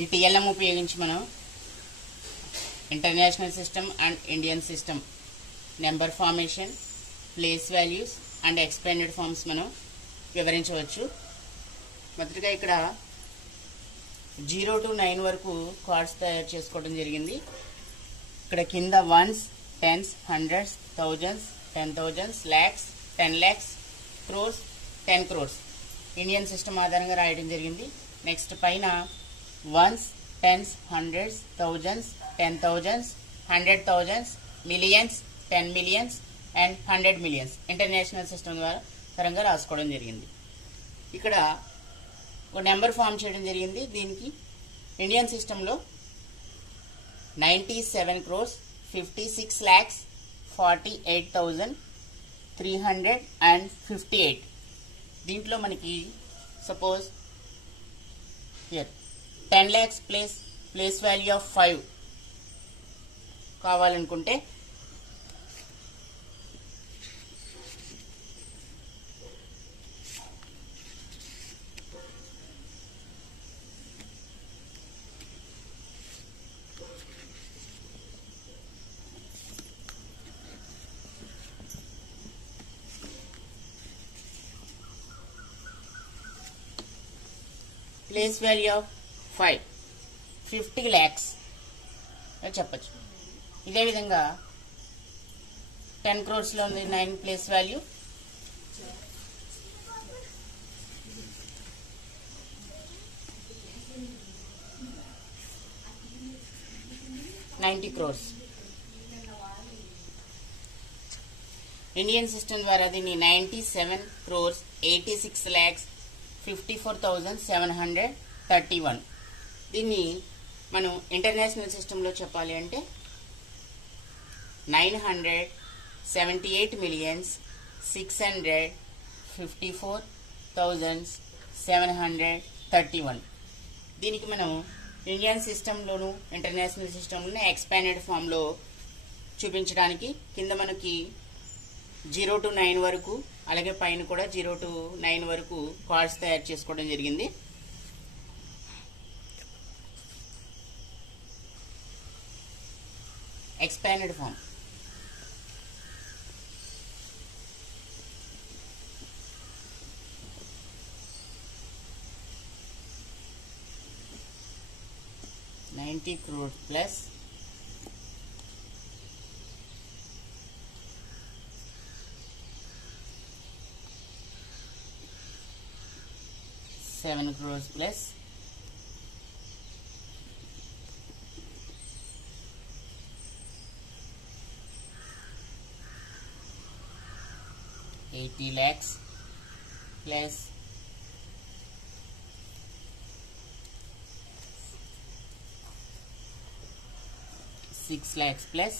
ఈ టిఎల్ఎం ఉపయోగించి మనం international system and Indian system number formation, place values and expanded forms మనం వివరించవచ్చు. మొదటిగా ఇక్కడ 0 to 9 వరకు కార్డ్స్ తయారు చేసుకోవడం జరిగింది. ఇక్కడ కింద ones, tens, hundreds, thousands, 10,000, lakhs, 10 lakhs, crores, 10 crores Indian system ఆధారంగా రాయడం జరిగింది. నెక్స్ట్ పైన ones, tens, hundreds, thousands, 10,000s, 100,000s, millions, 10 millions and 100 millions international system పరంగా రాసుకోవడం జరిగింది. ఇక్కడ ఒక నెంబర్ ఫామ్ చేయడం జరిగింది. దీనికి ఇండియన్ సిస్టంలో 97 crores 56 lakhs 48,358. దీంట్లో మనకి suppose 10 lakhs place value of 5 కావాలనుకుంటే ప్లేస్ వాల్యూ ఆఫ్ 5 50 lakhs అని చెప్పచ్చు. ఇదే విధంగా 10 crores లో ఉంది 9 place value. $90 crores Indian system ద్వారా దీన్ని 97 crores 86 lakhs 54,731. దీన్ని మనం ఇంటర్నేషనల్ సిస్టంలో చెప్పాలి అంటే 978,654,731. దీనికి మనం ఇండియన్ సిస్టంలోను ఇంటర్నేషనల్ సిస్టంలోనే ఎక్స్పాండెడ్ ఫామ్లో చూపించడానికి కింద మనకి 0 to 9 వరకు, అలాగే పైన కూడా 0 to 9 వరకు కార్డ్స్ తయారు చేసుకోవడం జరిగింది. Expanded form $90 crores plus 7 crores plus 80 lakhs plus 6 lakhs plus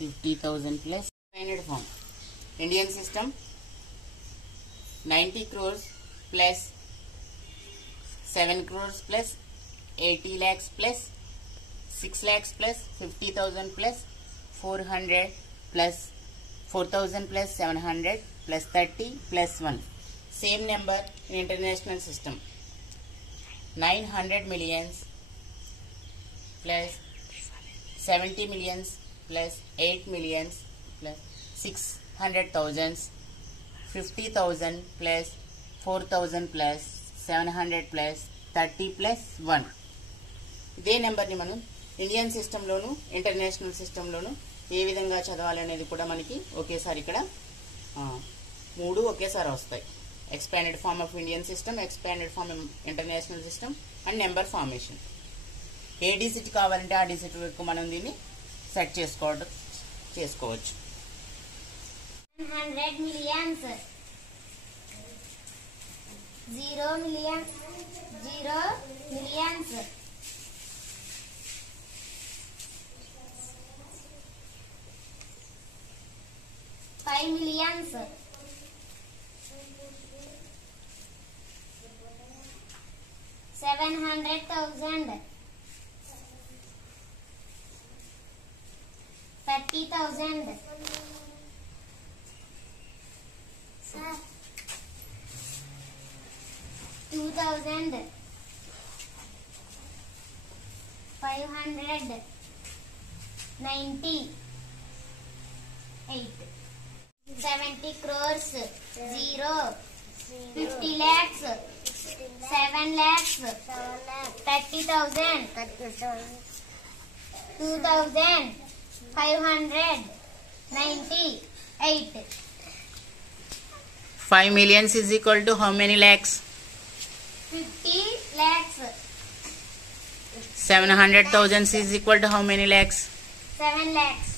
50,000 plus expanded form. Indian system 90 crores plus 7 crores plus 80 lakhs plus 6 lakhs plus 50,000 plus 400 plus 4,000 plus 700 plus 30 plus 1. Same number in international system. 900 millions plus 70 millions plus 8 millions plus 600,000, 50,000 plus 4,000 plus 700 plus 30 plus 1. ఇదే నెంబర్ని మనం Indian సిస్టంలోను international సిస్టంలోను ఏ విధంగా చదవాలనేది కూడా మనకి ఒకేసారి ఇక్కడ 3 ఒకేసారి వస్తాయి. Expanded form of Indian system, expanded form international system and number formation. ఏ డిజిట్ కావాలంటే ఆ డిజిట్ వరకు మనం దీన్ని సెట్ చేసుకోవచ్చు. 100 millions 0 millions 0 millions 5 millions 700,000 30,000 20,000. 2,000. 500. 98. 70 crores. 0. 50 lakhs. 7 lakhs. 30,000. 2,598. 5 millions is equal to how many lakhs? 50 lakhs. 700,000 is equal to how many lakhs? 7 lakhs.